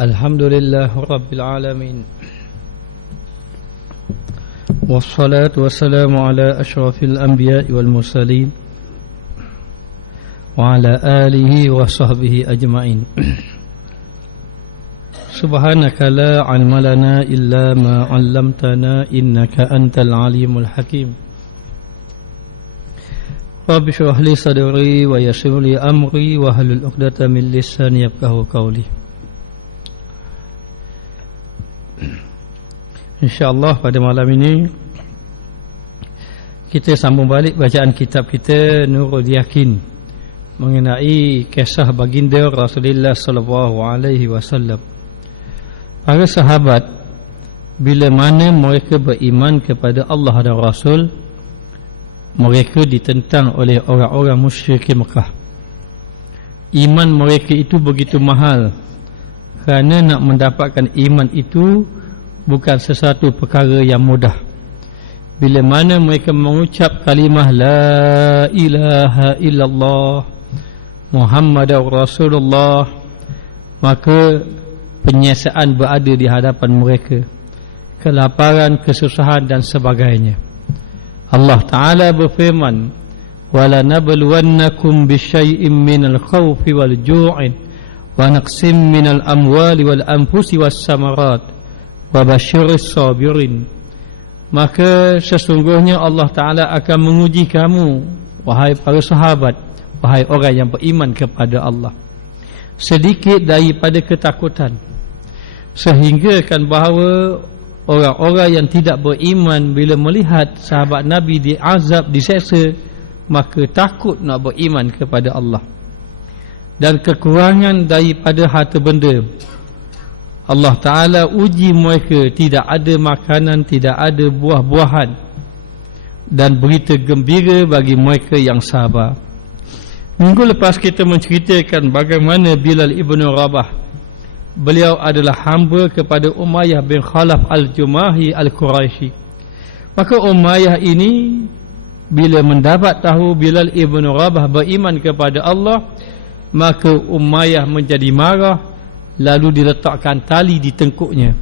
Alhamdulillah Rabbil Alamin, wassalatu wassalamu ala ashrafil anbiya'i wal mursalin wa ala alihi wa sahbihi ajma'in. Subhanaka la ilma lana illa ma 'allamtana innaka antal alimul hakim. Rabbi shrah li sadri wa yassir li amri wa hlul 'uqdatam min lisani yafqahu qawli. InsyaAllah pada malam ini kita sambung balik bacaan kitab kita Nurul Yakin mengenai kisah baginda Rasulullah sallallahu alaihi wasallam. Para sahabat bila mana mereka beriman kepada Allah dan Rasul, mereka ditentang oleh orang-orang musyrik Mekah. Iman mereka itu begitu mahal, kerana nak mendapatkan iman itu bukan sesuatu perkara yang mudah. Bila mana mereka mengucap kalimah La ilaha illallah Muhammadur Rasulullah, maka penyiasaan berada di hadapan mereka, kelaparan, kesusahan dan sebagainya. Allah Ta'ala berfirman, وَلَنَبْلُوَنَّكُمْ بِشَيْءٍ مِّنَ الْخَوْفِ وَالْجُوعِ وَنَقْصٍ مِّنَ الْأَمْوَالِ وَالْأَنفُسِ وَالثَّمَرَاتِ wabasyiris sabirin. Maka sesungguhnya Allah Ta'ala akan menguji kamu, wahai para sahabat, wahai orang yang beriman kepada Allah, sedikit daripada ketakutan, sehingga kan bahawa orang-orang yang tidak beriman bila melihat sahabat Nabi diazab, diseksa, maka takut nak beriman kepada Allah. Dan kekurangan daripada harta benda, Allah Ta'ala uji mereka, tidak ada makanan, tidak ada buah-buahan, dan berita gembira bagi mereka yang sabar. Minggu lepas kita menceritakan bagaimana Bilal ibn Rabah, beliau adalah hamba kepada Umayyah bin Khalaf al-Jumahi al-Quraisy. Maka Umayyah ini bila mendapat tahu Bilal ibn Rabah beriman kepada Allah, maka Umayyah menjadi marah, lalu diletakkan tali di tengkuknya,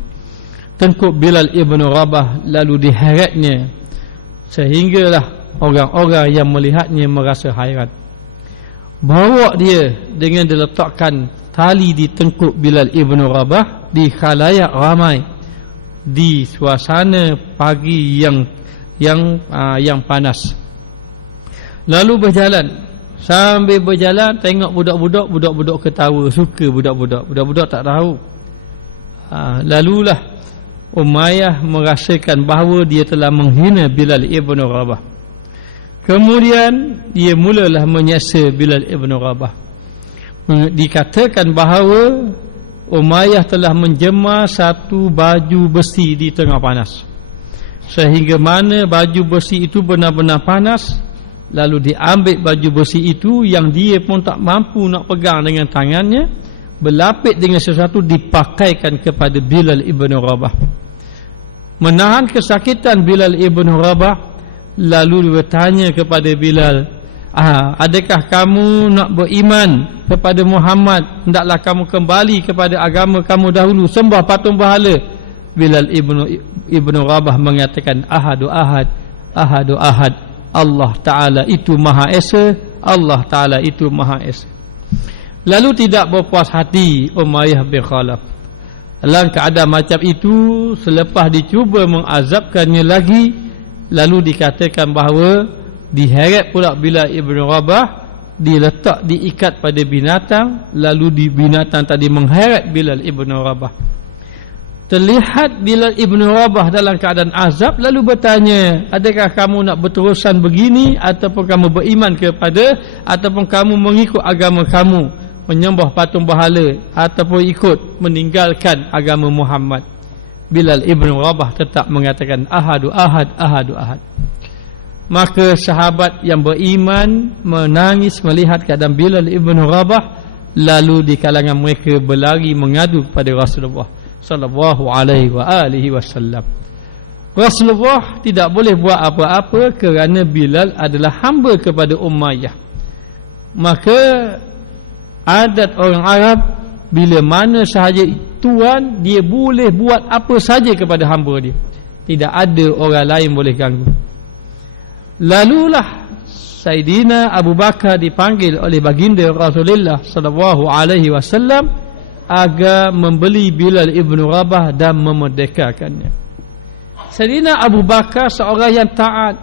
tengkuk Bilal ibn Rabah, lalu diheretnya, sehinggalah orang-orang yang melihatnya merasa hairan. Bawa dia dengan diletakkan tali di tengkuk Bilal ibn Rabah di khalayak ramai, di suasana pagi yang panas. Lalu berjalan. Sambil berjalan tengok budak-budak ketawa, suka budak-budak tak tahu. Lalulah Umayyah merasakan bahawa dia telah menghina Bilal ibn Rabah. Kemudian dia mulalah menyiasa Bilal ibn Rabah. Dikatakan bahawa Umayyah telah menjemar satu baju besi di tengah panas, sehingga mana baju besi itu benar-benar panas. Lalu diambil baju besi itu yang dia pun tak mampu nak pegang dengan tangannya, berlapis dengan sesuatu, dipakaikan kepada Bilal ibn Rabah. Menahan kesakitan Bilal ibn Rabah, lalu bertanya kepada Bilal, adakah kamu nak beriman kepada Muhammad? Hendaklah kamu kembali kepada agama kamu dahulu, sembah patung berhala. Bilal ibn Rabah mengatakan, Ahadu ahad, Ahadu ahad, Allah Ta'ala itu Maha Esa, Allah Ta'ala itu Maha Esa. Lalu tidak berpuas hati Umayyah bin Khalaf. Dalam keadaan macam itu, selepas dicuba mengazabkannya lagi, lalu dikatakan bahawa diheret pula Bilal ibn Rabah, diletak, diikat pada binatang, lalu di binatang tadi mengheret Bilal ibn Rabah. Terlihat Bilal ibn Rabah dalam keadaan azab, lalu bertanya, adakah kamu nak berterusan begini, ataupun kamu beriman kepada, ataupun kamu mengikut agama kamu, menyembah patung berhala, ataupun ikut meninggalkan agama Muhammad? Bilal ibn Rabah tetap mengatakan, Ahadu ahad, Ahadu ahad. Maka sahabat yang beriman menangis melihat keadaan Bilal ibn Rabah, lalu di kalangan mereka berlari mengadu kepada Rasulullah sallallahu alaihi wa alihi wasallam. Rasulullah tidak boleh buat apa-apa kerana Bilal adalah hamba kepada Umayyah. Maka adat orang Arab, bila mana sahaja tuan, dia boleh buat apa saja kepada hamba dia. Tidak ada orang lain boleh ganggu. Lalulah Sayyidina Abu Bakar dipanggil oleh baginda Rasulullah sallallahu alaihi wasallam agar membeli Bilal ibn Rabah dan memerdekakannya. Sayyidina Abu Bakar seorang yang taat.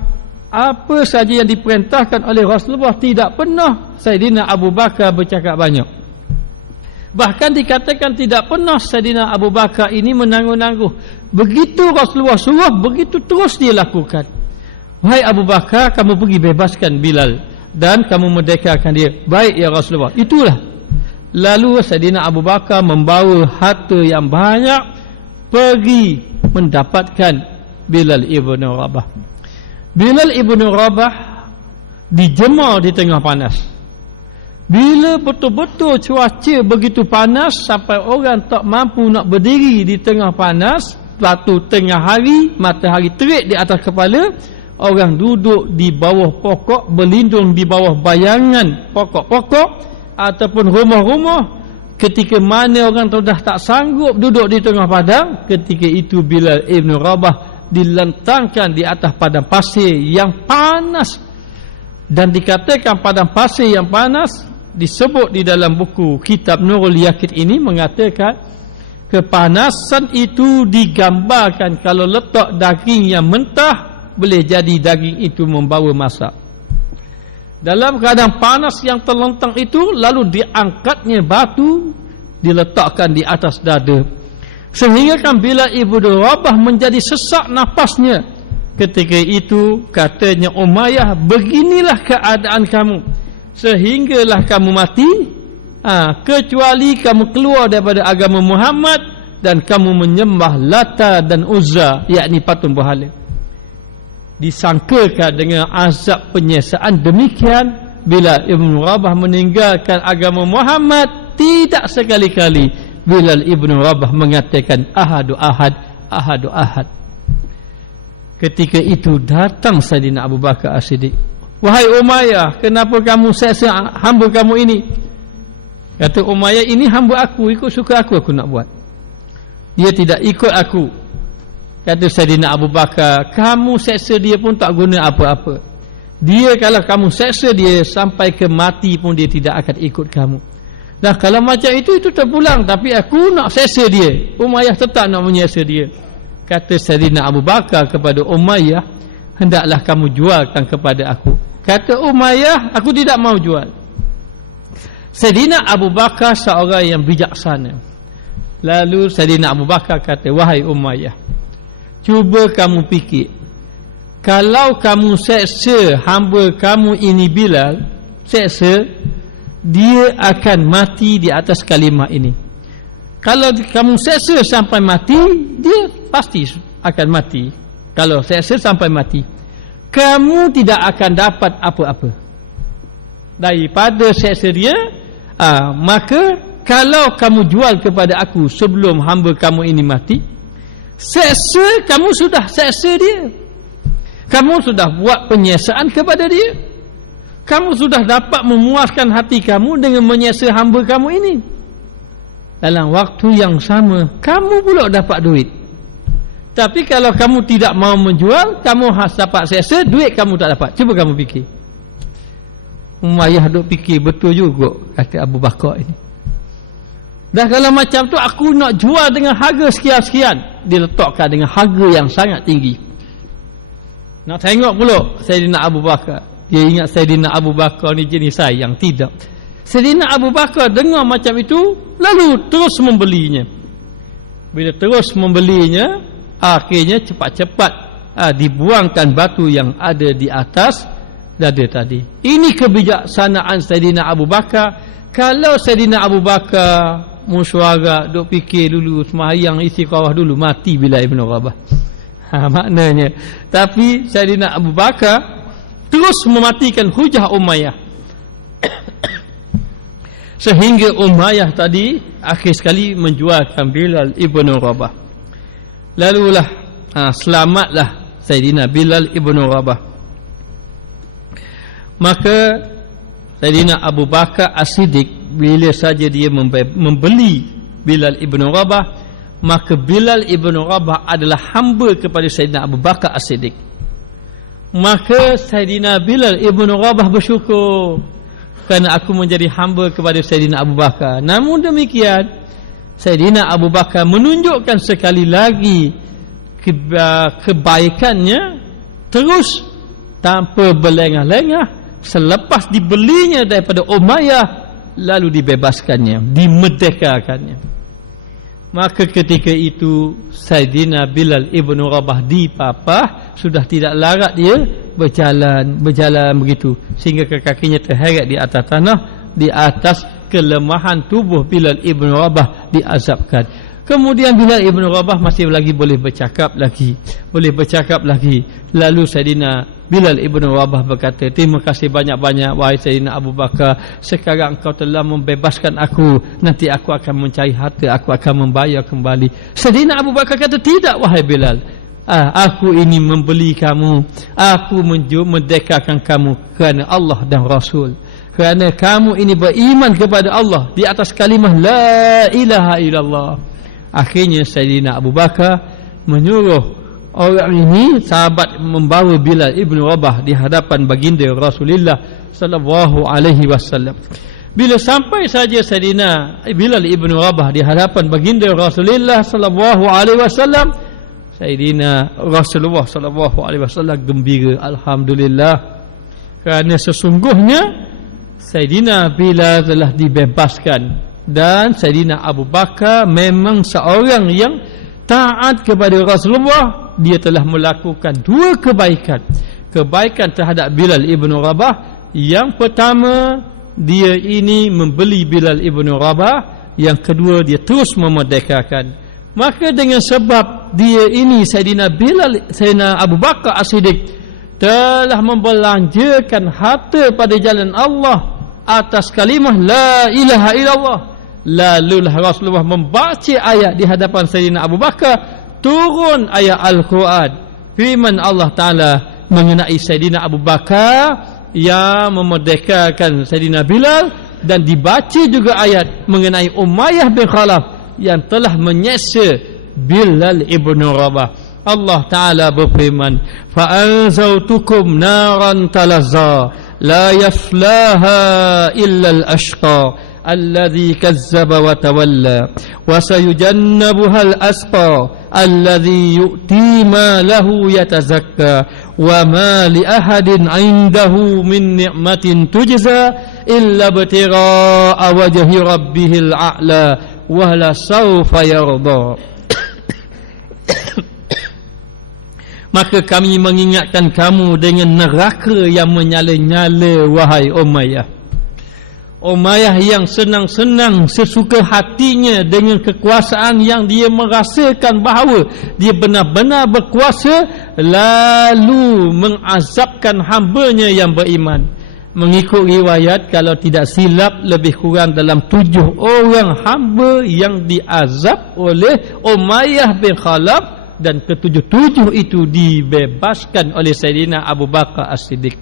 Apa saja yang diperintahkan oleh Rasulullah tidak pernah Sayyidina Abu Bakar bercakap banyak. Bahkan dikatakan tidak pernah Sayyidina Abu Bakar ini menangguh-nangguh. Begitu Rasulullah suruh, begitu terus dia lakukan. Wahai Abu Bakar, kamu pergi bebaskan Bilal dan kamu merdekakan dia. Baik ya Rasulullah. Itulah. Lalu Sayyidina Abu Bakar membawa harta yang banyak pergi mendapatkan Bilal ibn Rabah. Bilal ibn Rabah dijemur di tengah panas. Bila betul-betul cuaca begitu panas sampai orang tak mampu nak berdiri di tengah panas, waktu tengah hari, matahari terik di atas kepala, orang duduk di bawah pokok, berlindung di bawah bayangan pokok-pokok ataupun rumah-rumah. Ketika mana orang sudah tak sanggup duduk di tengah padang, ketika itu Bilal ibn Rabah dilentangkan di atas padang pasir yang panas. Dan dikatakan padang pasir yang panas disebut di dalam buku kitab Nurul Yaqin ini mengatakan kepanasan itu digambarkan kalau letak daging yang mentah boleh jadi daging itu membawa masak. Dalam keadaan panas yang terlentang itu, lalu diangkatnya batu diletakkan di atas dada, sehingga kan bila Ibnu Rabah menjadi sesak napasnya. Ketika itu katanya Umayyah, beginilah keadaan kamu sehinggalah kamu mati, kecuali kamu keluar daripada agama Muhammad dan kamu menyembah Lata dan Uzza, yakni patung berhala. Disangkakan dengan azab penyesaan demikian bila Ibnu Rabah meninggalkan agama Muhammad, tidak sekali-kali Bilal Ibnu Rabah mengatakan ahadu ahad, ahadu ahad. Ketika itu datang Sayyidina Abu Bakar As-Siddiq. Wahai Umayyah, kenapa kamu seksa hamba kamu ini? Kata Umayyah, ini hamba aku, ikut suka aku nak buat. Dia tidak ikut aku. Kata Sayyidina Abu Bakar, kamu seksa dia pun tak guna apa-apa. Dia kalau kamu seksa dia sampai ke mati pun dia tidak akan ikut kamu. Nah kalau macam itu terpulang, tapi aku nak seksa dia. Umayyah tetap nak menyeksa dia. Kata Sayyidina Abu Bakar kepada Umayyah, hendaklah kamu jualkan kepada aku. Kata Umayyah, aku tidak mau jual. Sayyidina Abu Bakar seorang yang bijaksana. Lalu Sayyidina Abu Bakar kata, wahai Umayyah, cuba kamu fikir, kalau kamu seksa hamba kamu ini Bilal, seksa, dia akan mati di atas kalimah ini. Kalau kamu seksa sampai mati, dia pasti akan mati. Kalau seksa sampai mati, kamu tidak akan dapat apa-apa daripada seksa dia. Maka kalau kamu jual kepada aku sebelum hamba kamu ini mati, seksa kamu sudah seksa dia, kamu sudah buat penyiasaan kepada dia, kamu sudah dapat memuaskan hati kamu dengan menyiksa hamba kamu ini. Dalam waktu yang sama kamu pula dapat duit. Tapi kalau kamu tidak mau menjual, kamu dapat seksa, duit kamu tak dapat. Cuba kamu fikir. Umayyah duk fikir, betul juga kata Abu Bakar ini. Dah kalau macam tu aku nak jual dengan harga sekian-sekian, diletakkan dengan harga yang sangat tinggi. Nak tengok pula Sayyidina Abu Bakar. Dia ingat Sayyidina Abu Bakar ni jenis sayang. Tidak. Sayyidina Abu Bakar dengar macam itu, lalu terus membelinya. Bila terus membelinya, akhirnya cepat-cepat dibuangkan batu yang ada di atas dada tadi. Ini kebijaksanaan Sayyidina Abu Bakar. Kalau Sayyidina Abu Bakar musyawarah, duk fikir dulu, sembahyang istiqamah dulu, mati bila Ibn Rabah. Maknanya. Tapi Sayyidina Abu Bakar terus mematikan hujah Umayyah. Sehingga Umayyah tadi akhir sekali menjualkan Bilal ibn Rabah. Lalulah selamatlah Sayyidina Bilal ibn Rabah. Maka Sayyidina Abu Bakar As-Siddiq bila saja dia membeli Bilal ibn Rabah, maka Bilal ibn Rabah adalah hamba kepada Sayyidina Abu Bakar As-Siddiq. Maka Sayyidina Bilal ibn Rabah bersyukur kerana aku menjadi hamba kepada Sayyidina Abu Bakar. Namun demikian, Sayyidina Abu Bakar menunjukkan sekali lagi kebaikannya terus tanpa berlengah-lengah selepas dibelinya daripada Umayyah, lalu dibebaskannya, dimerdekakannya. Maka ketika itu Sayyidina Bilal ibn Rabah dipapah, sudah tidak larat dia berjalan begitu sehingga kakinya terheret di atas tanah, di atas kelemahan tubuh Bilal ibn Rabah diazabkan. Kemudian Bilal ibn Rabah masih lagi boleh bercakap lagi. Lalu Sayyidina Bilal ibn Rabah berkata, terima kasih banyak-banyak wahai Sayyidina Abu Bakar, sekarang engkau telah membebaskan aku, nanti aku akan mencari harta, aku akan membayar kembali. Sayyidina Abu Bakar kata, tidak wahai Bilal, aku ini membeli kamu, aku merdekakan kamu kerana Allah dan Rasul, kerana kamu ini beriman kepada Allah di atas kalimah la ilaha illallah. Akhirnya Sayyidina Abu Bakar menyuruh orang ini, sahabat, membawa Bilal ibn Rabah di hadapan baginda Rasulullah sallallahu alaihi wasallam. Bila sampai saja Sayyidina Bilal ibn Rabah di hadapan baginda Rasulullah sallallahu alaihi wasallam, Sayyidina Rasulullah sallallahu alaihi wasallam gembira, alhamdulillah, kerana sesungguhnya Sayyidina Bilal telah dibebaskan dan Sayyidina Abu Bakar memang seorang yang taat kepada Rasulullah. Dia telah melakukan dua kebaikan terhadap Bilal ibn Rabah. Yang pertama, dia ini membeli Bilal ibn Rabah. Yang kedua, dia terus memerdekakan. Maka dengan sebab dia ini, Sayyidina Abu Bakar As-Siddiq telah membelanjakan harta pada jalan Allah atas kalimah la ilaha illallah, lalu Rasulullah membaca ayat di hadapan Sayyidina Abu Bakar, turun ayat Al-Quran firman Allah Ta'ala mengenai Sayyidina Abu Bakar yang memerdekakan Sayyidina Bilal, dan dibaca juga ayat mengenai Umayyah bin Khalaf yang telah menyeksa Bilal ibn Rabah. Allah Ta'ala berfirman, fa'anzautukum naran talazza la yaslaha illa al-ashqa alladhi kazzaba wa tawalla wa sayujannabuha al-asqa alladhi yu'ti ma lahu yatazakka wa ma li ahadin 'indahu min ni'matin tujza illa ibtigha'a wajhi rabbihil a'la wa la sawfa yarda. Maka kami mengingatkan kamu dengan neraka yang menyala-nyala wahai Umayyah. Umayyah yang senang-senang sesuka hatinya dengan kekuasaan yang dia merasakan bahawa dia benar-benar berkuasa, lalu mengazabkan hambanya yang beriman. Mengikut riwayat, kalau tidak silap, lebih kurang dalam 7 orang hamba yang diazab oleh Umayyah bin Khalaf, dan ke-7 itu dibebaskan oleh Sayyidina Abu Bakar As-Siddiq.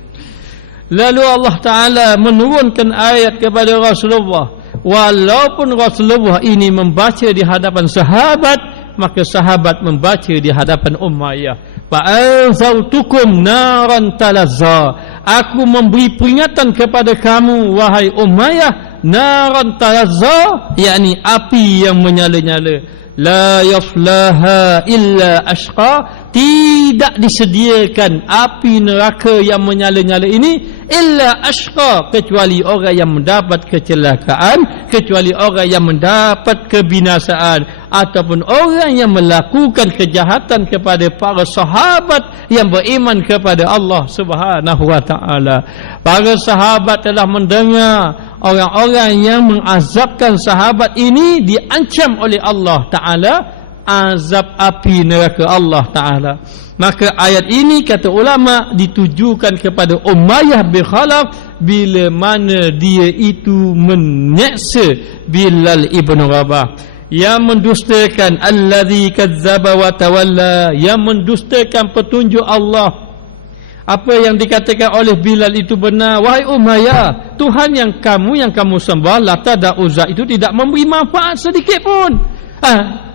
Lalu Allah Ta'ala menurunkan ayat kepada Rasulullah. Walaupun Rasulullah ini membaca di hadapan sahabat, maka sahabat membaca di hadapan Umayyah. Fa'anzautukum naran talazza, aku memberi peringatan kepada kamu wahai Umayyah, naran talazza, yakni api yang menyala-nyala. La yaslaha illa ashqa, tidak disediakan api neraka yang menyala-nyala ini illa ashqa, kecuali orang yang mendapat kecelakaan, kecuali orang yang mendapat kebinasaan, ataupun orang yang melakukan kejahatan kepada para sahabat yang beriman kepada Allah Subhanahu wa ta'ala. Para sahabat telah mendengar orang-orang yang mengazabkan sahabat ini diancam oleh Allah Ta'ala azab api neraka Allah Ta'ala. Maka ayat ini, kata ulama, ditujukan kepada Umayyah bin Khalaf bila mana dia itu menyeksa Bilal ibn Rabah, yang mendustakan allazi kazzaba wa tawalla, yang mendustakan petunjuk Allah, Apa yang dikatakan oleh Bilal itu benar. Wahai Umayyah, Tuhan yang kamu sembah, Lata dan Uzza itu tidak memberi manfaat sedikit pun.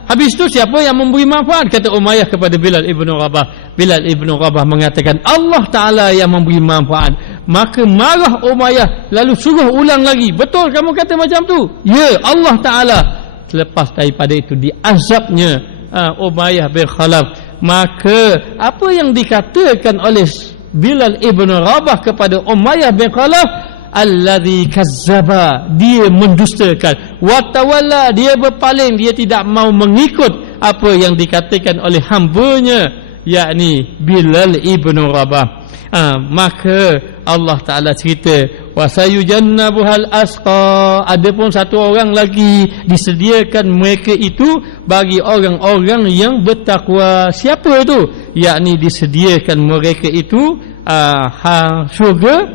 Habis itu siapa yang memberi manfaat? Kata Umayyah kepada Bilal ibn Rabah. Bilal ibn Rabah mengatakan Allah Ta'ala yang memberi manfaat. Maka marah Umayyah, lalu suruh ulang lagi. Betul kamu kata macam tu? Ya, Allah Ta'ala. Selepas daripada itu diazabnya Umayyah bin Khalaf. Maka apa yang dikatakan oleh Bilal ibn Rabah kepada Umayyah bin Khalaf, alladzi kazzaba, dia mendustakan, wa tawalla, dia berpaling, dia tidak mau mengikut apa yang dikatakan oleh hambanya, yakni Bilal ibn Rabah. Maka Allah Ta'ala cerita, wasayujannabuhal asqa, adapun satu orang lagi disediakan mereka itu bagi orang-orang yang bertakwa. Siapa itu? Yakni disediakan mereka itu syurga,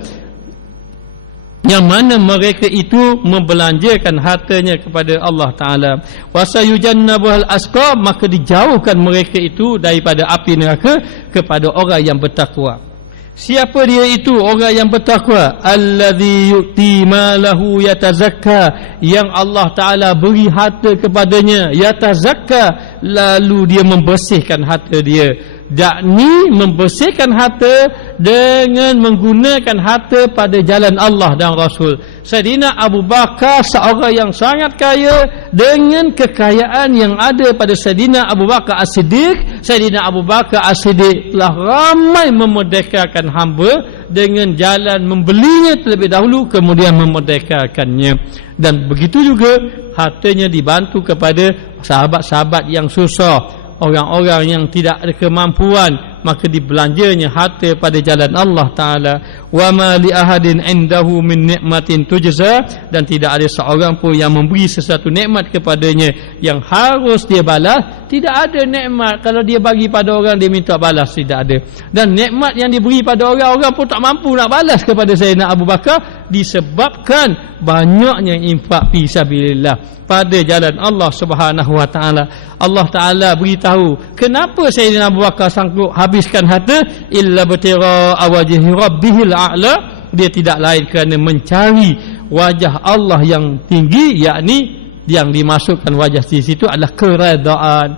yang mana mereka itu membelanjakan hartanya kepada Allah Ta'ala. Wasayujannabuhal asqa, maka dijauhkan mereka itu daripada api neraka kepada orang yang bertakwa. Siapa dia itu orang yang bertakwa? Allazi yu'ti malahu yatazakka, yang Allah Ta'ala beri harta kepadanya, yatazakka, lalu dia membersihkan harta dia. Yakni membersihkan harta dengan menggunakan harta pada jalan Allah dan Rasul. Sayyidina Abu Bakar seorang yang sangat kaya, dengan kekayaan yang ada pada Sayyidina Abu Bakar As-Siddiq. Sayyidina Abu Bakar As-Siddiq telah ramai memerdekakan hamba dengan jalan membelinya terlebih dahulu, kemudian memerdekakannya. Dan begitu juga hartanya dibantu kepada sahabat-sahabat yang susah, orang-orang yang tidak ada kemampuan, maka dibelanjanya harta pada jalan Allah Ta'ala. Wa ma li ahadin indahu min ni'matin tujza, dan tidak ada seorang pun yang memberi sesuatu nikmat kepadanya yang harus dia balas. Tidak ada nikmat kalau dia bagi pada orang dia minta balas, tidak ada. Dan nikmat yang diberi pada orang pun tak mampu nak balas kepada Sayyidina Abu Bakar, disebabkan banyaknya infak fi sabilillah pada jalan Allah Subhanahu wa Ta'ala. Allah Ta'ala beritahu kenapa Sayyidina Abu Bakar sanggup habiskan harta, illa batira wajhi rabbihil a'la, dia tidak lain kerana mencari wajah Allah yang tinggi, yakni yang dimasukkan wajah di situ adalah keredaan.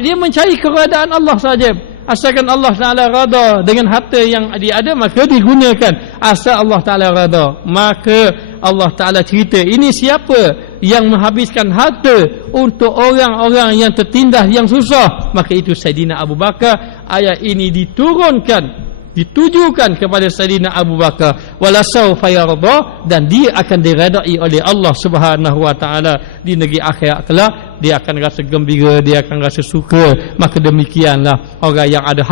Dia mencari keredaan Allah saja. Asalkan Allah Ta'ala rada dengan harta yang dia ada, maka digunakan. Asal Allah Ta'ala rada, maka Allah Ta'ala cerita, ini siapa yang menghabiskan harta untuk orang-orang yang tertindas, yang susah, maka itu Sayyidina Abu Bakar. Ayat ini ditujukan kepada Sayyidina Abu Bakar. Walasawfa yarda, dan dia akan diredai oleh Allah Subhanahu wa Ta'ala di negeri akhirat kelak. Dia akan rasa gembira, dia akan rasa suka. Maka demikianlah orang yang ada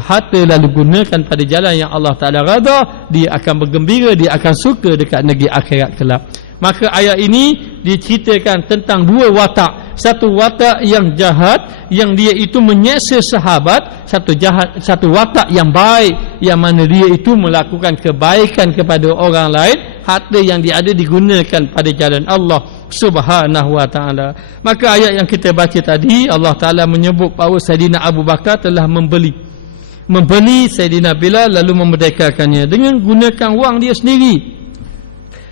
harta lalu gunakan pada jalan yang Allah Ta'ala reda, dia akan bergembira, dia akan suka dekat negeri akhirat kelak. Maka ayat ini diceritakan tentang dua watak. Satu watak yang jahat, yang dia itu menyeksa sahabat. Satu watak yang baik, yang mana dia itu melakukan kebaikan kepada orang lain. Harta yang dia ada digunakan pada jalan Allah Subhanahu wa Ta'ala. Maka ayat yang kita baca tadi, Allah Ta'ala menyebut bahawa Sayyidina Abu Bakar telah membeli Sayyidina Bilal, lalu memerdekakannya dengan gunakan wang dia sendiri.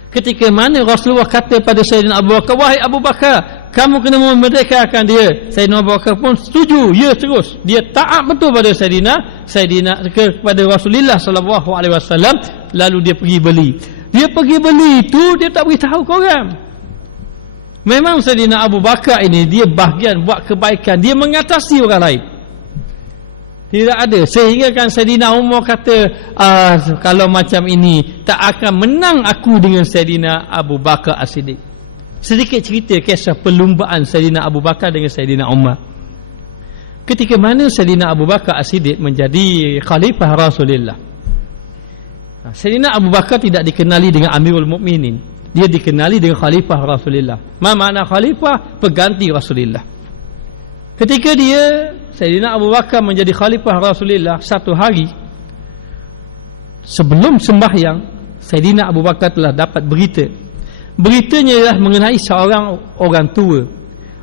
Ketika mana Rasulullah kata pada Sayyidina Abu Bakar, wahai Abu Bakar, kamu kena memerdekakan dia. Sayyidina Abu Bakar pun setuju, ya terus. Dia taat betul pada kepada Rasulullah sallallahu alaihi wasallam. Lalu dia pergi beli. Dia pergi beli itu, dia tak beritahu ke orang. Memang Sayyidina Abu Bakar ini, dia bahagian buat kebaikan, dia mengatasi orang lain. Tidak ada. Sehingga kan Sayyidina Umar kata, kalau macam ini tak akan menang aku dengan Sayyidina Abu Bakar As-Siddiq. Sedikit cerita kisah perlumbaan Sayyidina Abu Bakar dengan Sayyidina Umar. Ketika mana Sayyidina Abu Bakar As-Siddiq menjadi khalifah Rasulullah, Sayyidina Abu Bakar tidak dikenali dengan Amirul Mukminin, dia dikenali dengan khalifah Rasulullah. Apa makna khalifah? Pengganti Rasulullah. Ketika dia Sayyidina Abu Bakar menjadi khalifah Rasulullah, satu hari sebelum sembahyang, Sayyidina Abu Bakar telah dapat berita. Beritanya ialah mengenai seorang orang tua.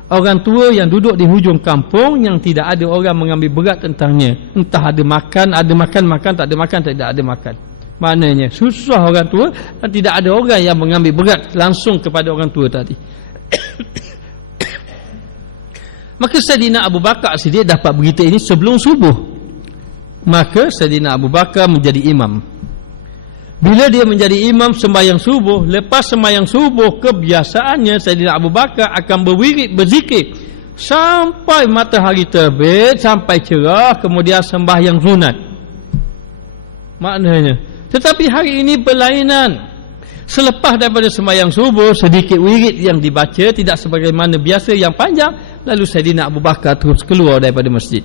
Orang tua yang duduk di hujung kampung yang tidak ada orang mengambil berat tentangnya. Entah ada makan, tak ada makan, tidak ada makan. Maknanya susah orang tua dan tidak ada orang yang mengambil berat langsung kepada orang tua tadi. Maka Sayyidina Abu Bakar As-Siddiq dapat berita ini sebelum subuh. Maka Sayyidina Abu Bakar menjadi imam. Bila dia menjadi imam sembahyang subuh, lepas sembahyang subuh kebiasaannya Sayyidina Abu Bakar akan berwirid berzikir sampai matahari terbit, sampai cerah, kemudian sembahyang sunat. Maknanya, tetapi hari ini berlainan. Selepas daripada sembahyang subuh, sedikit wirid yang dibaca, tidak sebagaimana biasa yang panjang, lalu Sayyidina Abu Bakar terus keluar daripada masjid.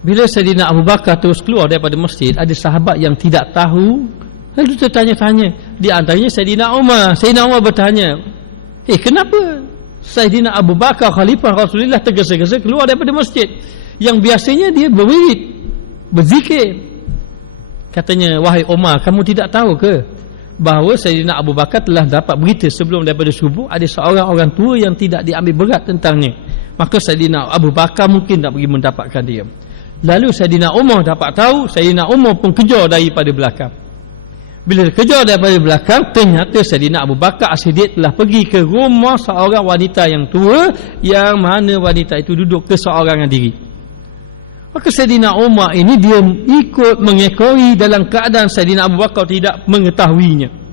Bila Sayyidina Abu Bakar terus keluar daripada masjid, ada sahabat yang tidak tahu, lalu tertanya-tanya. Di antaranya Sayyidina Umar. Sayyidina Umar bertanya, kenapa Sayyidina Abu Bakar Khalifah Rasulullah tergesa-gesa keluar daripada masjid, yang biasanya dia berwirid, berzikir? Katanya, wahai Umar, kamu tidak tahu ke bahawa Sayyidina Abu Bakar telah dapat berita sebelum daripada subuh ada seorang orang tua yang tidak diambil berat tentangnya. Maka Sayyidina Abu Bakar mungkin tak pergi mendapatkan dia. Lalu Sayyidina Umar dapat tahu, Sayyidina Umar pun kejar daripada belakang. Bila kejar daripada belakang, ternyata Sayyidina Abu Bakar As-Siddiq telah pergi ke rumah seorang wanita yang tua, yang mana wanita itu duduk keseorangan diri. Maka Sayyidina Umar ini dia ikut mengekori dalam keadaan Sayyidina Abu Bakar tidak mengetahuinya.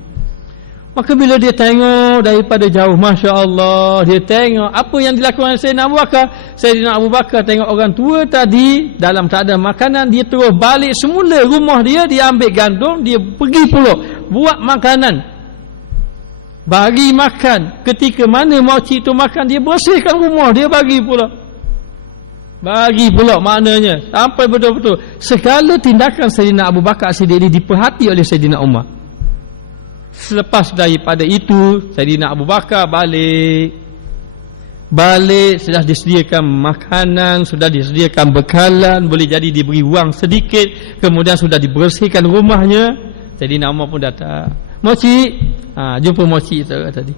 Maka bila dia tengok daripada jauh, Masya Allah, dia tengok apa yang dilakukan Sayyidina Abu Bakar. Sayyidina Abu Bakar tengok orang tua tadi dalam keadaan makanan, dia terus balik semula rumah dia, dia ambil gandum, dia pergi pula buat makanan, bagi makan. Ketika mana makcik tu makan, dia bersihkan rumah, dia bagi pula. Maknanya sampai betul-betul segala tindakan Sayyidina Abu Bakar As-Siddiq ini diperhati oleh Sayyidina Umar. Selepas daripada itu, Sayyidina Abu Bakar balik, sudah disediakan makanan, sudah disediakan bekalan, boleh jadi diberi wang sedikit, kemudian sudah dibersihkan rumahnya. Sayyidina Umar pun datang, Moci, jumpa Moci tadi.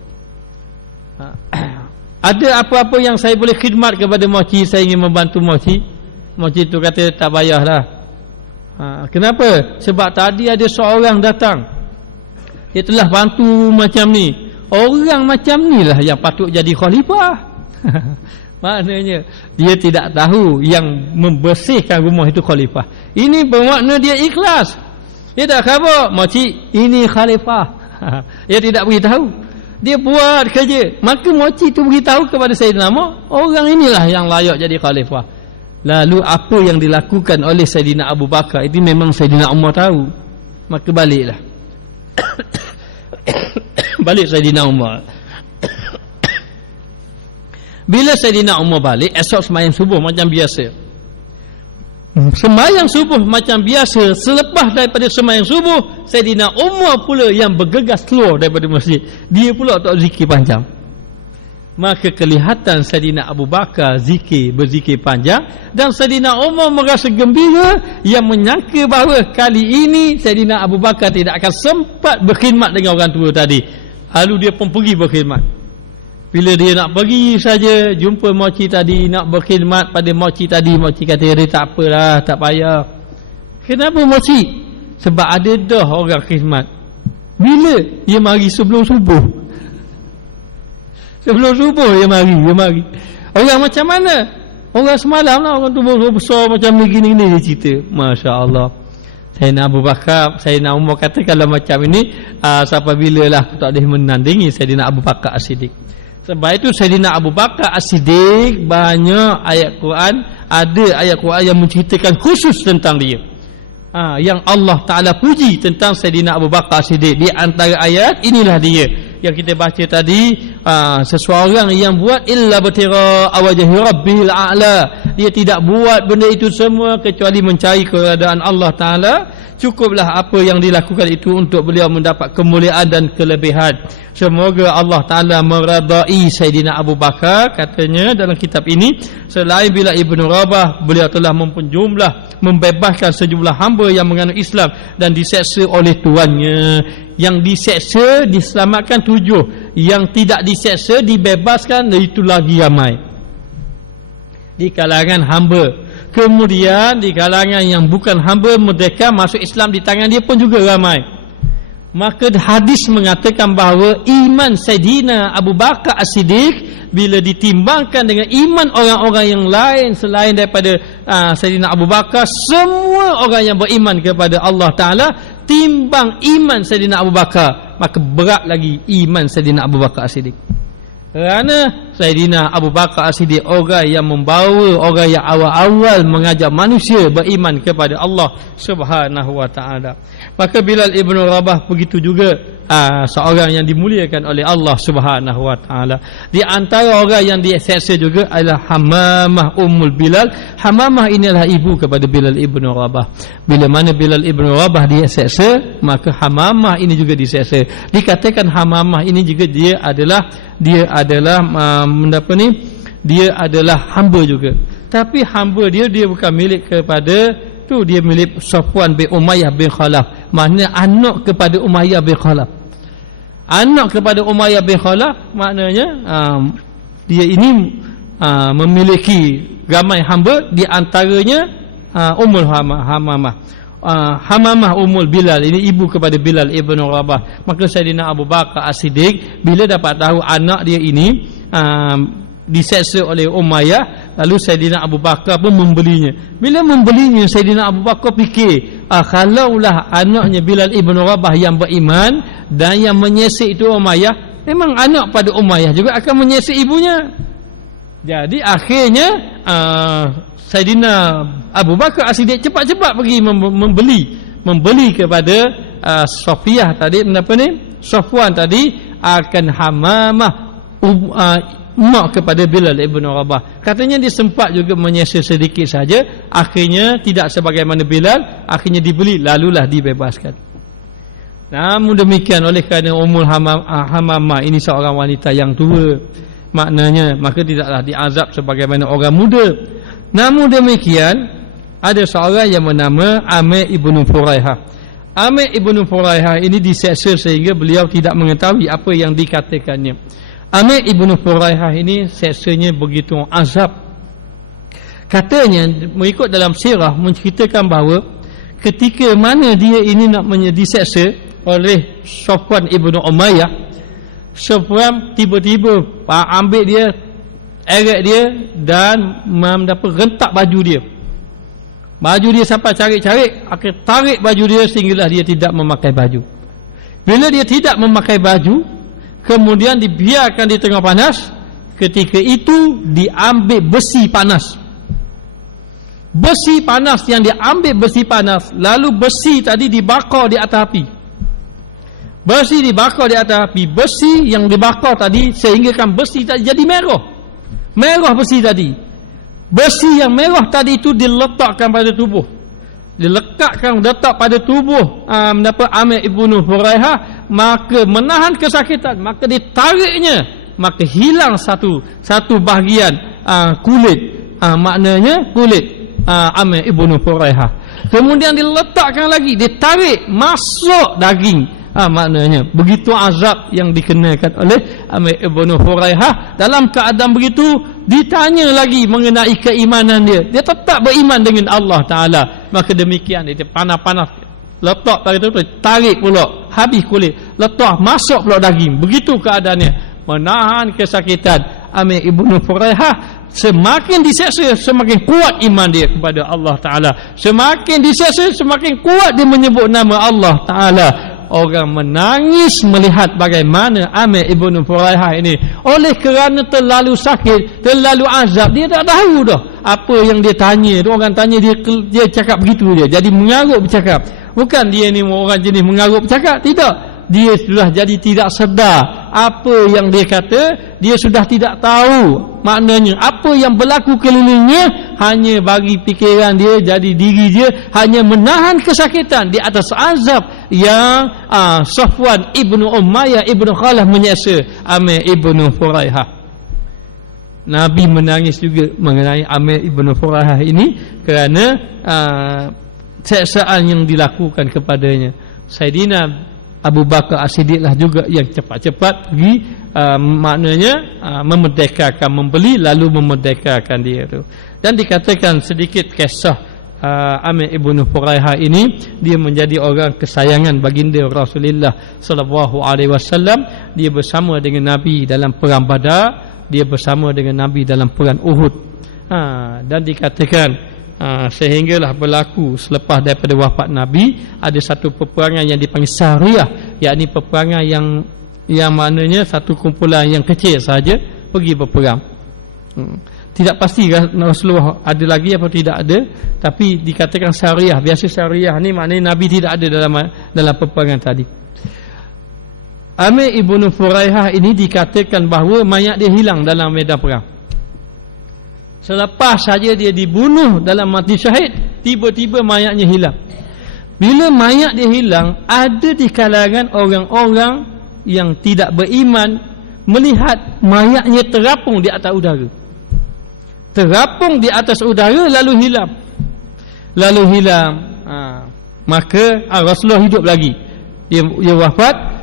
Ada apa-apa yang saya boleh khidmat kepada Moci, saya ingin membantu Moci. Moci itu kata, tak payahlah. Kenapa? Sebab tadi ada seorang datang, dia telah bantu macam ni. Orang macam ni lah yang patut jadi khalifah. Maknanya dia tidak tahu yang membersihkan rumah itu khalifah. Ini bermakna dia ikhlas. Dia tak khabar, makcik ini khalifah. Dia tidak beritahu. Dia buat kerja. Maka makcik itu beritahu kepada Sayyidina Umar, orang inilah yang layak jadi khalifah. Lalu apa yang dilakukan oleh Sayyidina Abu Bakar itu memang Sayyidina Umar tahu. Maka baliklah. Balik Sayyidina Umar. Bila Sayyidina Umar balik, esok sembahyang subuh macam biasa. Sembahyang subuh macam biasa. Selepas daripada sembahyang subuh, Sayyidina Umar pula yang bergegas keluar daripada masjid. Dia pula tak zikir panjang. Maka kelihatan Sayyidina Abu Bakar berzikir panjang, dan Sayyidina Umar merasa gembira yang menyangka bahawa kali ini Sayyidina Abu Bakar tidak akan sempat berkhidmat dengan orang tua tadi. Lalu dia pun pergi berkhidmat. Bila dia nak pergi saja, jumpa makcik tadi, nak berkhidmat pada makcik tadi, makcik kata, dia tak apalah, tak payah. Kenapa makcik? Sebab ada dah orang khidmat. Bila? Dia mari sebelum subuh. Sebelum subuh dia mari. Orang macam mana? Orang semalam lah, orang tu besar macam ni, gini dia cerita. Masya Allah. Sayyidina Abu Bakar, Sayyidina Umar kata kalau macam ini, sampai bila lah aku tak boleh menandingi Sayyidina Abu Bakar As-Siddiq. Sebab itu Sayyidina Abu Bakar As-Siddiq banyak ayat Quran, ada ayat Quran yang menceritakan khusus tentang dia. Yang Allah Ta'ala puji tentang Sayyidina Abu Bakar As-Siddiq. Di antara ayat inilah dia yang kita baca tadi, seseorang yang buat illa batira awajhi rabbil a'la, dia tidak buat benda itu semua kecuali mencari keredaan Allah Ta'ala. Cukuplah apa yang dilakukan itu untuk beliau mendapat kemuliaan dan kelebihan. Semoga Allah Ta'ala meradai Sayyidina Abu Bakar. Katanya dalam kitab ini, selain bila Ibnu Rabah, beliau telah membebaskan sejumlah hamba yang menganut Islam dan diseksa oleh tuannya. Yang diseksa diselamatkan 7, yang tidak diseksa dibebaskan, itu lagi ramai di kalangan hamba. Kemudian di kalangan yang bukan hamba merdeka masuk Islam di tangan dia pun juga ramai. Maka hadis mengatakan bahawa iman Sayyidina Abu Bakar As-Siddiq bila ditimbangkan dengan iman orang-orang yang lain selain daripada Sayyidina Abu Bakar, semua orang yang beriman kepada Allah Ta'ala, timbang iman Sayyidina Abu Bakar, maka berat lagi iman Sayyidina Abu Bakar As-Siddiq. Kerana Sayyidina Abu Bakar As-Siddiq orang yang membawa, orang yang awal-awal mengajak manusia beriman kepada Allah Subhanahu wa Ta'ala. Maka Bilal ibn Rabah begitu juga seorang yang dimuliakan oleh Allah Subhanahu wa Ta'ala. Di antara orang yang diseksa juga adalah Hamamah Ummul Bilal. Hamamah ini adalah ibu kepada Bilal ibn Rabah. Bila mana Bilal ibn Rabah diseksa, maka Hamamah ini juga diseksa. Dikatakan Hamamah ini juga dia adalah dia adalah hamba juga. Tapi hamba dia bukan milik kepada tu, dia milik Safwan bin Umayyah bin Khalaf. Maknanya anak kepada Umayyah bin Khalaf. Anak kepada Umayyah bin Khalaf maknanya dia ini memiliki ramai hamba, di antaranya Ummul Hamamah. Hamamah Ummul Bilal ini ibu kepada Bilal ibn Rabah. Maka Sayyidina Abu Bakar As-Siddiq bila dapat tahu anak dia ini diseksa oleh Umayyah, lalu Sayyidina Abu Bakar pun membelinya. Bila membelinya, Sayyidina Abu Bakar fikir, kalaulah anaknya Bilal ibn Rabah yang beriman dan yang menyesik itu Umayyah, memang anak pada Umayyah juga akan menyesik ibunya. Jadi akhirnya Sayyidina Abu Bakar As-Siddiq cepat-cepat pergi membeli kepada Safiyah tadi, Safwan tadi, akan Hamamah mak kepada Bilal ibn Rabah. Katanya dia sempat juga menyesal sedikit saja, akhirnya tidak sebagaimana Bilal, akhirnya dibeli, lalulah dibebaskan. Namun demikian, oleh kerana Ummul Hamamah ini seorang wanita yang tua, maknanya maka tidaklah diazab sebagaimana orang muda. Namun demikian, ada seorang yang bernama Amir ibn Furaihah. Amir ibn Furaihah ini diseksa sehingga beliau tidak mengetahui apa yang dikatakannya. Amir ibn Furaihah ini seksanya begitu azab. Katanya, mengikut dalam sirah menceritakan bahawa ketika mana dia ini nak diseksa oleh Safwan ibn Umayyah, Safwan tiba-tiba ambil dia, eret dia dan mendapat rentak baju dia. Baju dia sampai carik-carik, akan tarik baju dia sehinggalah dia tidak memakai baju. Bila dia tidak memakai baju, kemudian dibiarkan di tengah panas, ketika itu diambil besi panas. Besi panas yang diambil besi panas, lalu besi tadi dibakar di atas api. Besi dibakar di atas api. Besi yang dibakar tadi sehinggakan besi tadi jadi merah. Merah besi tadi. Besi yang merah tadi itu diletakkan pada tubuh. Letak pada tubuh mendapat Amir ibn Furaihah, maka menahan kesakitan, maka ditariknya, maka hilang satu bahagian kulit, maknanya kulit Amir ibn Furaihah. Kemudian diletakkan lagi, ditarik masuk daging. Maknanya begitu azab yang dikenakan oleh Amir ibn Furaihah. Dalam keadaan begitu, ditanya lagi mengenai keimanan dia, dia tetap beriman dengan Allah Ta'ala. Maka demikian, dia panas-panas letak pada itu, tarik pula, habis kulit, letak masuk pula daging. Begitu keadaannya, menahan kesakitan. Amir ibn Furaihah semakin diseksa, semakin kuat iman dia kepada Allah Ta'ala. Semakin diseksa, semakin kuat dia menyebut nama Allah Ta'ala. Orang menangis melihat bagaimana Amir ibn Furaihah ini, oleh kerana terlalu sakit, terlalu azab, dia tak tahu dah apa yang dia tanya. Orang tanya dia cakap begitu dia, jadi mengarut bercakap. Bukan dia ni orang jenis mengarut bercakap, tidak. Dia sudah jadi tidak sedar apa yang dia kata, dia sudah tidak tahu maknanya apa yang berlaku kelilingnya, hanya bagi fikiran dia, jadi diri dia hanya menahan kesakitan di atas azab yang Safwan ibn Umayyah ibn Khalaf menyeksa Amir ibn Furaihah. Nabi menangis juga mengenai Amir ibn Furaihah ini kerana seksaan yang dilakukan kepadanya. Sayyidina Abu Bakar As-Siddiq lah juga yang cepat-cepat pergi maknanya memerdekakan, membeli lalu memerdekakan dia tu. Dan dikatakan sedikit kisah Amir ibn Furaihah ini, dia menjadi orang kesayangan baginda Rasulullah sallallahu alaihi wasallam. Dia bersama dengan Nabi dalam perang Badar, dia bersama dengan Nabi dalam perang Uhud. Dan dikatakan sehinggalah berlaku selepas daripada wafat Nabi, ada satu peperangan yang dipanggil Sariyah, yakni peperangan yang maknanya satu kumpulan yang kecil saja pergi berperang. Tidak pasti Rasulullah ada lagi atau tidak ada, tapi dikatakan Sariyah. Biasa Sariyah ni maknanya Nabi tidak ada dalam peperangan tadi. Amir ibn Furaihah ini dikatakan bahawa mayat dia hilang dalam medan perang. Selepas saja dia dibunuh dalam mati syahid, tiba-tiba mayatnya hilang. Bila mayat dia hilang, ada di kalangan orang-orang yang tidak beriman melihat mayatnya terapung di atas udara. Terapung di atas udara lalu hilang. Maka Rasulullah hidup lagi. Dia wafat.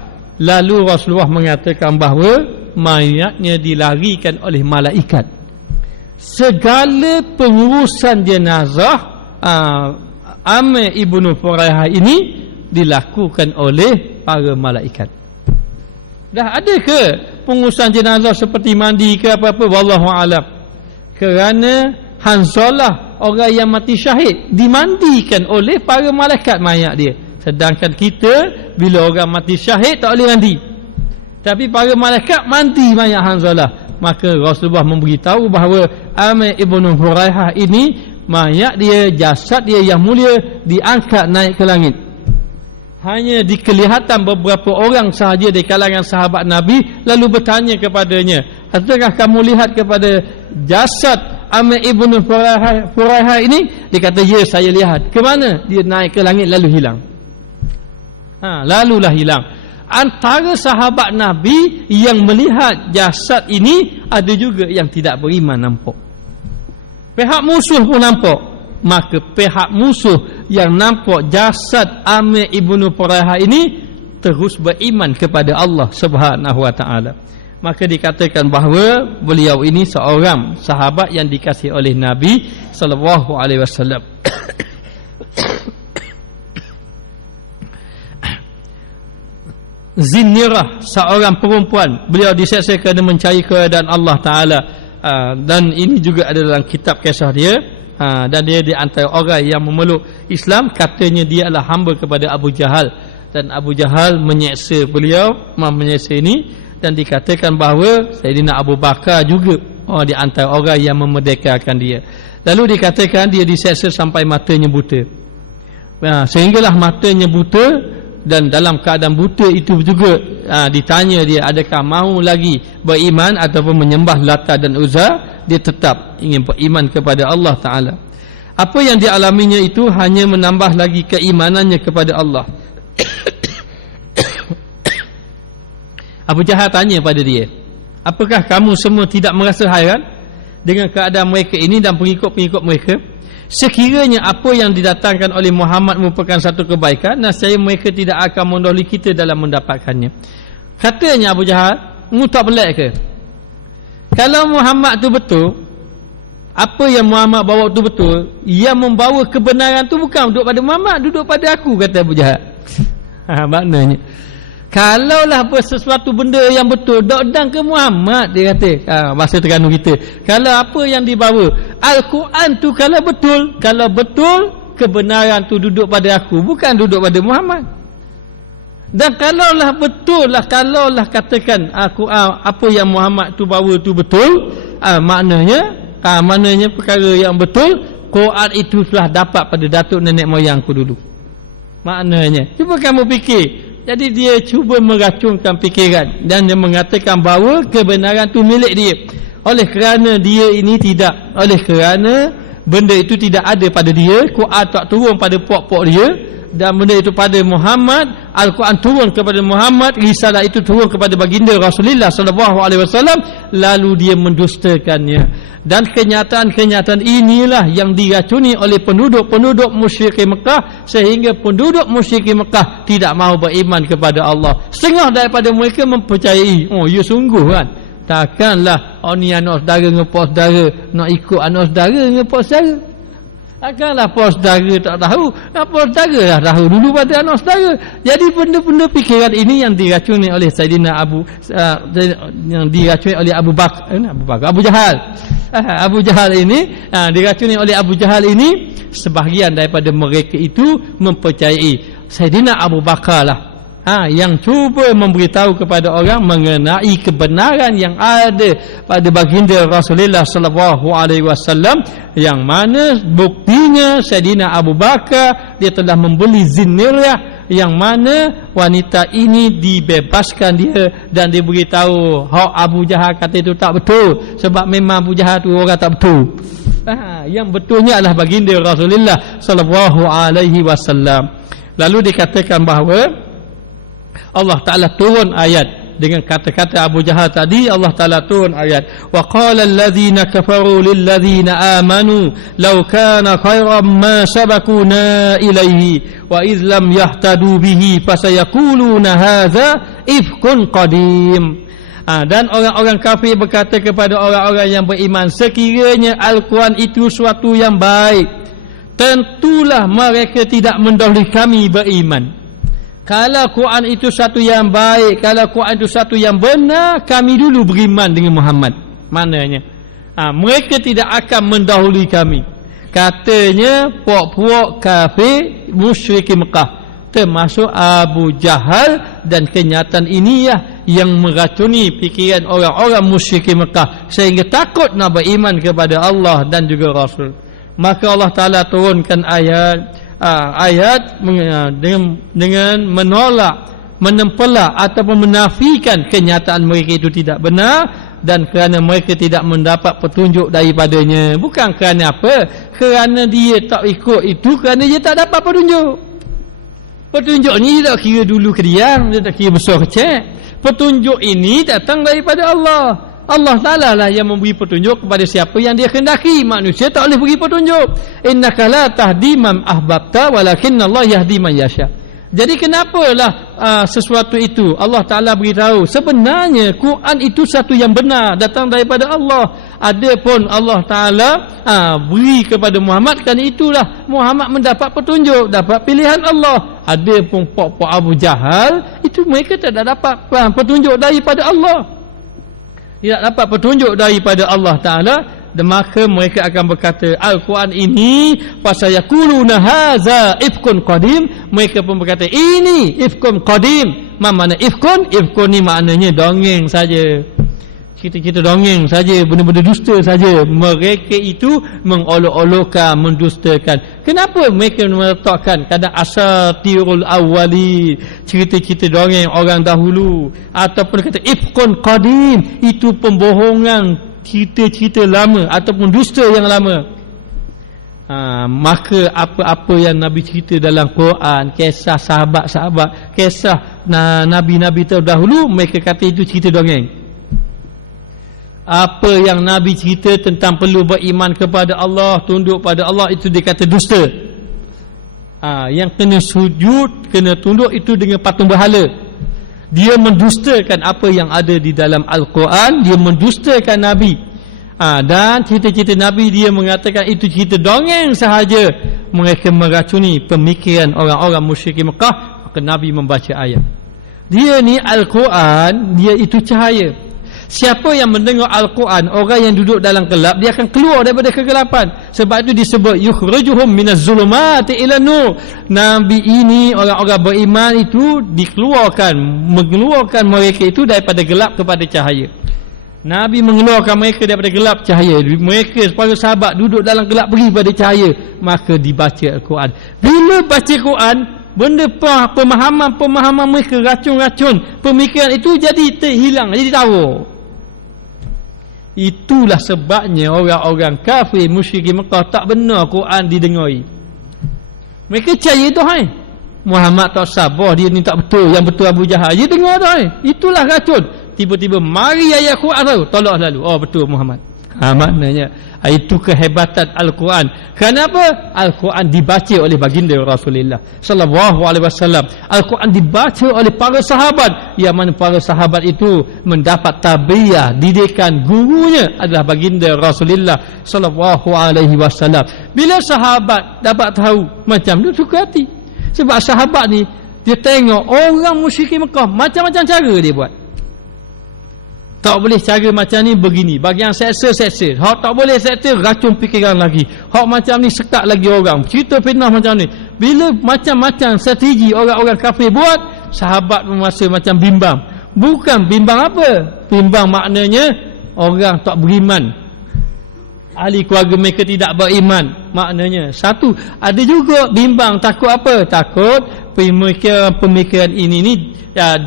Lalu Rasulullah mengatakan bahawa mayatnya dilarikan oleh malaikat. Segala pengurusan jenazah Amir ibn Furaihah ini dilakukan oleh para malaikat. Dah ada ke pengurusan jenazah seperti mandi ke apa-apa? Wallahu a'lam. Kerana Hanzalah orang yang mati syahid dimandikan oleh para malaikat mayat dia. Sedangkan kita bila orang mati syahid tak boleh mandi, tapi para malaikat mandi mayat Hanzalah. Maka Rasulullah memberitahu bahawa Amir ibn Furaihah ini mayat dia, jasad dia yang mulia diangkat naik ke langit. Hanya dikelihatan beberapa orang sahaja di kalangan sahabat Nabi, lalu bertanya kepadanya, adakah kamu lihat kepada jasad Amir ibn Furaihah ini? Dia kata, ya saya lihat. Ke mana? Dia naik ke langit lalu hilang. Lalulah hilang. Antara sahabat Nabi yang melihat jasad ini, ada juga yang tidak beriman nampak. Pihak musuh pun nampak. Maka pihak musuh yang nampak jasad Amir ibn Furaihah ini terus beriman kepada Allah Subhanahu wa taala. Maka dikatakan bahawa beliau ini seorang sahabat yang dikasihi oleh Nabi sallallahu alaihi wasallam. Zinnirah, seorang perempuan, beliau diseksa kerana mencari keredaan Allah Ta'ala, dan ini juga ada dalam kitab kisah dia. Dan dia di antara orang yang memeluk Islam. Katanya dia adalah hamba kepada Abu Jahal, dan Abu Jahal menyeksa beliau, menyeksa ini. Dan dikatakan bahawa Sayyidina Abu Bakar juga di antara orang yang memerdekakan dia. Lalu dikatakan dia diseksa sampai matanya buta. Sehinggalah matanya buta. Dan dalam keadaan buta itu juga ditanya dia adakah mahu lagi beriman ataupun menyembah Lata dan Uzza. Dia tetap ingin beriman kepada Allah Ta'ala. Apa yang dialaminya itu hanya menambah lagi keimanannya kepada Allah. Abu Jahal tanya pada dia, apakah kamu semua tidak merasa hairan dengan keadaan mereka ini dan pengikut-pengikut mereka? Sekiranya apa yang didatangkan oleh Muhammad merupakan satu kebaikan, nescaya mereka tidak akan mendahului kita dalam mendapatkannya. Katanya Abu Jahal, mu tak pelik ke? Kalau Muhammad tu betul, apa yang Muhammad bawa tu betul, yang membawa kebenaran tu bukan duduk pada Muhammad, duduk pada aku, kata Abu Jahal. Maknanya kalaulah sesuatu benda yang betul, dok-dang ke Muhammad, dia kata, bahasa Terengganu kita, kalau apa yang dibawa Al-Quran tu kalau betul kebenaran tu duduk pada aku, bukan duduk pada Muhammad. Dan kalaulah kalaulah katakan aku apa yang Muhammad tu bawa tu betul, maknanya perkara yang betul, Quran itu telah dapat pada datuk nenek moyangku dulu. Maknanya, cuba kamu fikir. Jadi dia cuba meracunkan fikiran, dan dia mengatakan bahawa kebenaran tu milik dia. Oleh kerana dia ini tidak, oleh kerana benda itu tidak ada pada dia, Quran tak turun pada puak-puak dia, dan benda itu pada Muhammad, Al-Quran turun kepada Muhammad, risalah itu turun kepada baginda Rasulullah SAW, lalu dia mendustakannya. Dan kenyataan-kenyataan inilah yang diracuni oleh penduduk-penduduk musyrikin Mekah, sehingga penduduk musyrikin Mekah tidak mahu beriman kepada Allah. Setengah daripada mereka mempercayai, oh ya sungguh kan, takkanlah ni anak saudara ngepok saudara nak ikut anak saudara ngepok saudara. Takkanlah pos saudara tak tahu, pos saudara dah tahu dulu pada anak saudara. Jadi benda-benda fikiran ini yang diracuni oleh Saidina yang diracuni oleh Abu Jahal. Abu Jahal ini diracuni oleh Abu Jahal ini, sebahagian daripada mereka itu mempercayai Saidina Abu Bakar lah yang cuba memberitahu kepada orang mengenai kebenaran yang ada pada baginda Rasulullah SAW, yang mana buktinya Saidina Abu Bakar dia telah membeli Zinirah, yang mana wanita ini dibebaskan dia, dan dia beritahu hak Abu Jahal kata itu tak betul, sebab memang Abu Jahal tu orang tak betul. Yang betulnya adalah baginda Rasulullah SAW. Lalu dikatakan bahawa Allah Ta'ala turun ayat dengan kata-kata Abu Jahal tadi. Allah Ta'ala turun ayat, wa qala alladhina kafaru lilladhina amanu law kana khairan ma sabakuna ilaihi wa idh lam yahtadu bihi fasayaquluna hadza ifkun qadim. Dan orang-orang kafir berkata kepada orang-orang yang beriman, sekiranya Al-Quran itu suatu yang baik, tentulah mereka tidak mendahului kami beriman. Kalau Quran itu satu yang baik, kalau Quran itu satu yang benar, kami dulu beriman dengan Muhammad. Maknanya mereka tidak akan mendahului kami. Katanya puak-puak kafir musyrikin Mekah, termasuk Abu Jahal. Dan kenyataan ini yang meracuni fikiran orang-orang musyrikin Mekah, sehingga takut nak beriman kepada Allah dan juga Rasul. Maka Allah Ta'ala turunkan ayat dengan menolak, menempelak ataupun menafikan kenyataan mereka itu tidak benar, dan kerana mereka tidak mendapat petunjuk daripadanya. Bukan kerana apa? Kerana dia tak ikut itu, kerana dia tak dapat petunjuk. Petunjuk ni tak kira dulu kediang, dia tak kira besar kecil. Petunjuk ini datang daripada Allah. Allah Ta'ala lah yang memberi petunjuk kepada siapa yang dia kehendaki. Manusia tak boleh beri petunjuk. Innaka la tahdi man ahbabta walakinna Allah yahdi man yasha. Jadi kenapalah sesuatu itu Allah Ta'ala beritahu sebenarnya Quran itu satu yang benar, datang daripada Allah. Adapun Allah Ta'ala beri kepada Muhammad, kan itulah Muhammad mendapat petunjuk, dapat pilihan Allah. Adapun pok-pok Abu Jahal itu mereka tidak dapat petunjuk daripada Allah, tidak dapat petunjuk daripada Allah Ta'ala. Dan maka mereka akan berkata Al-Quran ini fasayaquluna hadza ifkun qadim. Mereka pun berkata ini ifkun qadim. Mana ifkun? Ifkun ni maknanya dongeng saja, cerita-cerita dongeng saja, benda-benda dusta saja. Mereka itu mengolok-olokkan, mendustakan. Kenapa mereka meletakkan kadang asatirul awwali, cerita-cerita dongeng orang dahulu, ataupun kata ifkun qadim, itu pembohongan, cerita-cerita lama ataupun dusta yang lama. Maka apa-apa yang Nabi cerita dalam Quran, kisah sahabat-sahabat, kisah Nabi-Nabi terdahulu, mereka kata itu cerita dongeng. Apa yang Nabi cerita tentang perlu beriman kepada Allah, tunduk pada Allah, itu dia kata dusta. Yang kena sujud, kena tunduk itu dengan patung berhala. Dia mendustakan apa yang ada di dalam Al-Quran, dia mendustakan Nabi. Dan cerita-cerita Nabi dia mengatakan itu cerita dongeng sahaja. Mereka meracuni pemikiran orang-orang musyrikin Mekah. Maka Nabi membaca ayat. Dia ni Al-Quran, dia itu cahaya. Siapa yang mendengar Al-Quran, orang yang duduk dalam gelap, dia akan keluar daripada kegelapan. Sebab itu disebut yukhrijuhum minaz zulumati ila nur. Nabi ini, orang-orang beriman itu mengeluarkan mereka itu daripada gelap kepada cahaya. Nabi mengeluarkan mereka daripada gelap cahaya. Mereka para sahabat duduk dalam gelap pergi pada cahaya. Maka dibaca Al-Quran. Bila baca Quran, benda pemahaman mereka, racun-racun pemikiran itu jadi terhilang, jadi tahu. Itulah sebabnya orang-orang kafir musyrik Mekah tak benar Quran didengari. Mereka percaya tu hai. Muhammad tak sabar, dia ni tak betul, yang betul Abu Jahal. Dia dengar tu hai. Itulah racun. Tiba-tiba mari ayat Quran tu, tolak lalu. Oh betul Muhammad. Maknanya itu kehebatan Al-Quran. Kenapa? Al-Quran dibaca oleh baginda Rasulullah sallallahu alaihi wasallam. Al-Quran dibaca oleh para sahabat, yang mana para sahabat itu mendapat tarbiyah, didikan gurunya adalah baginda Rasulullah sallallahu alaihi wasallam. Bila sahabat dapat tahu macam tu, suka hati. Sebab sahabat ni dia tengok orang musyrik Mekah macam-macam cara dia buat. Tak boleh cara macam ni begini, bagi yang seksa. Hak tak boleh seksa, racun fikiran lagi. Hak macam ni sekat lagi orang, cerita fitnah macam ni. Bila macam-macam strategi orang-orang kafir buat, sahabat merasa macam bimbang. Bukan bimbang apa? Bimbang maknanya orang tak beriman, ahli keluarga mereka tidak beriman. Maknanya satu, ada juga bimbang, takut apa? Takut pemikiran ini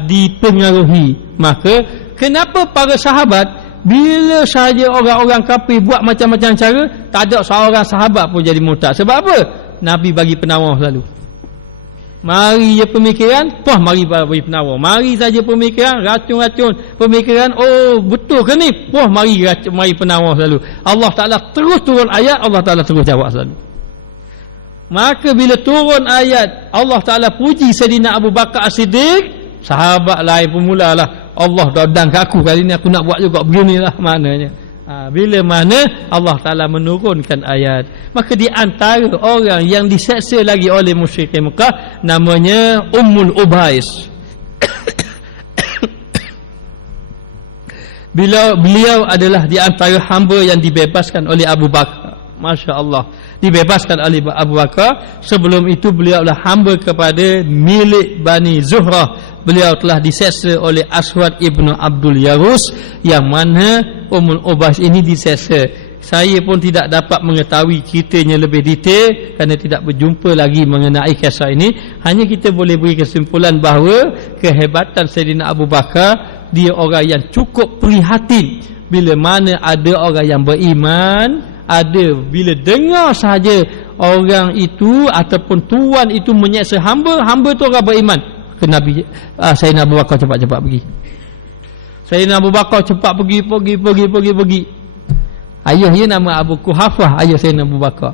dipengaruhi. Maka kenapa para sahabat bila sahaja orang-orang kafir buat macam-macam cara, tak ada seorang sahabat pun jadi murtad? Sebab apa? Nabi bagi penawar selalu. Mari je pemikiran, mari bagi penawar. Mari saja pemikiran, racun-racun pemikiran, oh betul ke ni? Mari penawar selalu. Allah Ta'ala terus turun ayat, Allah Ta'ala terus jawab selalu. Maka bila turun ayat, Allah Ta'ala puji Sayyidina Abu Bakar As-Siddiq, sahabat lain pun mulalah, Allah dadang ke aku, kali ni aku nak buat juga beginilah maknanya. Bila mana Allah Ta'ala menurunkan ayat, maka di antara orang yang diseksa lagi oleh musyrikin Mekah namanya Ummul Ubais. Beliau adalah di antara hamba yang dibebaskan oleh Abu Bakar. Masya Allah, dibebaskan oleh Abu Bakar. Sebelum itu beliau adalah hamba kepada milik Bani Zuhrah. Beliau telah diseksa oleh Aswad ibnu Abdul Yarus, yang mana Ummul Ubais ini diseksa. Saya pun tidak dapat mengetahui ceritanya lebih detail kerana tidak berjumpa lagi mengenai kisah ini. Hanya kita boleh beri kesimpulan bahawa kehebatan Sayyidina Abu Bakar, dia orang yang cukup prihatin bila mana ada orang yang beriman. Ada bila dengar sahaja orang itu ataupun tuan itu menyeksa hamba tu orang beriman, ke Nabi, Sayyidina Abu Bakar cepat-cepat pergi. Sayyidina Abu Bakar cepat pergi. Ayah dia nama Abu Kuhafah, ayah Sayyidina Abu Bakar.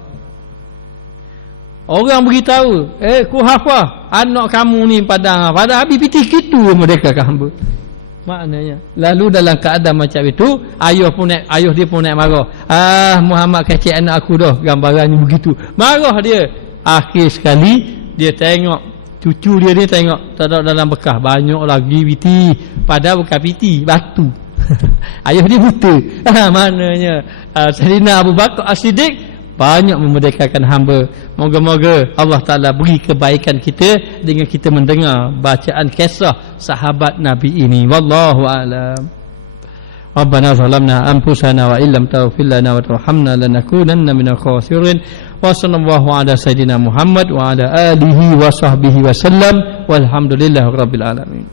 Orang beritahu, Kuhafah, anak kamu ni padang habis piti gitu merdekakan hamba. Maknanya lalu dalam keadaan macam itu, ayah dia pun naik marah. Muhammad kecil anak aku dah, gambarannya begitu, marah dia. Akhir sekali dia tengok cucu dia ni, tengok tak ada dalam bekas, banyak lagi piti, padahal bukan piti, batu. Ayah dia buta. Maknanya Sayyidina Abu Bakar As-Siddiq banyak memerdekakan hamba. Moga-moga Allah Ta'ala beri kebaikan kita dengan kita mendengar bacaan kisah sahabat Nabi ini. Wallahu a'lam. Rabbana zalamna anfusana wa illam taghfir lana wa tarhamna lanakunanna minal khasirin. Wa sallallahu ala sayidina Muhammad wa ala alihi wa sahbihi wa sallam. Walhamdulillahirabbil alamin.